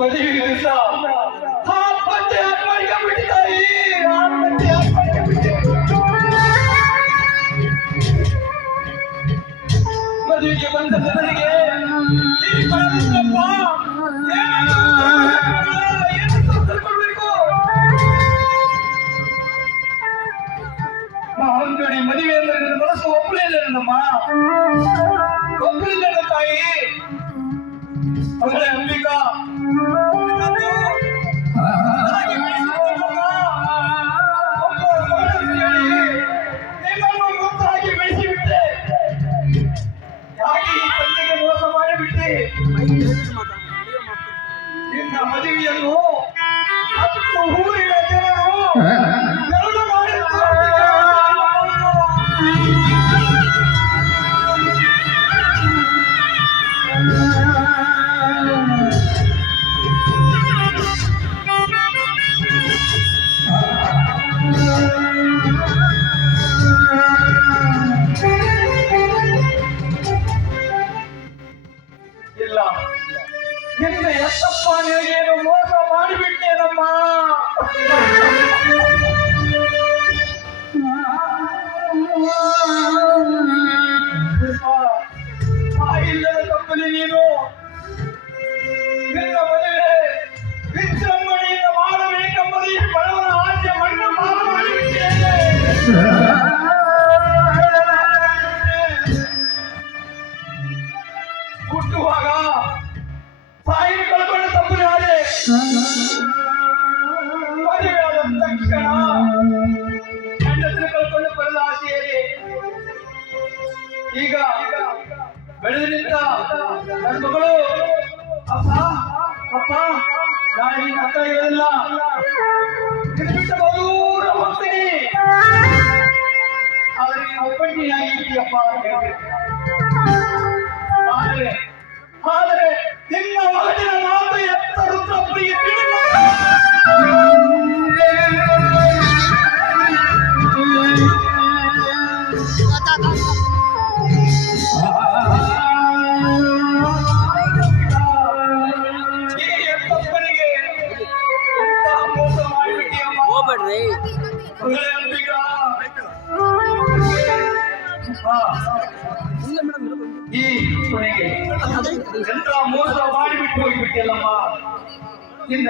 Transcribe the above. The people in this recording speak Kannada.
ಮದುವೆ ದಿವಸ ಆತ್ಮಹತ್ಯೆ ಮಾಡ್ಕೊಂಡ್ಬಿಟ್ಟು ತಾಯಿ, ಆತ್ಮಹತ್ಯೆ ಮಾಡ್ಕೊಂಡ್ಬಿಟ್ಟೆ. ಮದುವೆಗೆ ಬಂದ ಜನರಿಗೆ ಅಂಗಡಿ ಮದುವೆ ಅಂದ್ರೆ ನನ್ನ ಮನಸ್ಸು ಒಪ್ಪಲಿಲ್ಲ. ನನ್ನಮ್ಮ ಒಪ್ಪಲಿಲ್ಲ ನನ್ನ ತಾಯಿ. ಅವರೇ ಅಂಬಿಕಾ ಹಾಕಿ ಬೆಳೆಸಿಬಿಟ್ಟೆ. ಹಾಗೆ ಈ ತಂದೆಗೆ ಮೋಸ ಮಾಡಿಬಿಟ್ಟೆ. ನಿನ್ನ ಮದುವೆಯನ್ನು 10 ಊರಿನ ಜನರು ಎರಡು ಮಾಡಿದ್ದಾರೆ. ಇಲ್ಲ, ನಿನ್ನ ಎತ್ತಪ್ಪ ನಿನಗೇನು ಮೋಸ ಮಾಡಿಬಿಟ್ಟೇನಮ್ಮ. ತಾಯಿಲ್ಲದ ತಪ್ಪಲಿ ನೀನು. ನಿನ್ನ ಮದುವೆ ವಿಜೃಂಭಣೆಯಿಂದ ಮಾಡಬೇಕೆಂಬುದು ಈ ಬಡವನ ಆಸೆ ಮಣ್ಣು ಪಾಲು ಮಾಡಿಬಿಟ್ಟೇನೆ. ಹುಟ್ಟುವಾಗ ತಾಯಿನ ಕಳ್ಕೊಂಡ ತಪ್ಪು ಯಾರೇ. ಮದುವೆ ಆದ ತಕ್ಷಣ ಹೆಂಡತಿನ ಕಳ್ಕೊಂಡು ಬರದ ಆಸೆಯಲ್ಲಿ ಈಗ ಬೆಳೆದು ನಿಂತ ನನ್ನ ಮಗಳು ಅಪ್ಪ ಅಪ್ಪ ನಾನು ನಿನ್ನ ಅತ್ತ ಇರೋದಿಲ್ಲ, ಬಿಟ್ಟು ದೂರ ಹೋಗ್ತೀನಿ, ಆದ್ರೆ ನೀನು ಒಬ್ಬಂಟಿಯಾಗಿದ್ದೀಯಪ್ಪ. ಆದರೆ ನಿನ್ನ ಮಗನ ಮಾತು ಎತ್ತ ರುದ್ರಪ್ಪನಿಗೆ ಮೋಸ ಮಾಡಿಬಿಟ್ಟಿಯಮ್ಮ. ಹೋಗ್ಬೇಡ್ರಿ ಈ ಕೊನೆಗೆ ಎಂತ ಮೋಸ ಮಾಡಿಬಿಟ್ಟು ಹೋಗಿಬಿಟ್ಟಿಲ್ಲಮ್ಮ.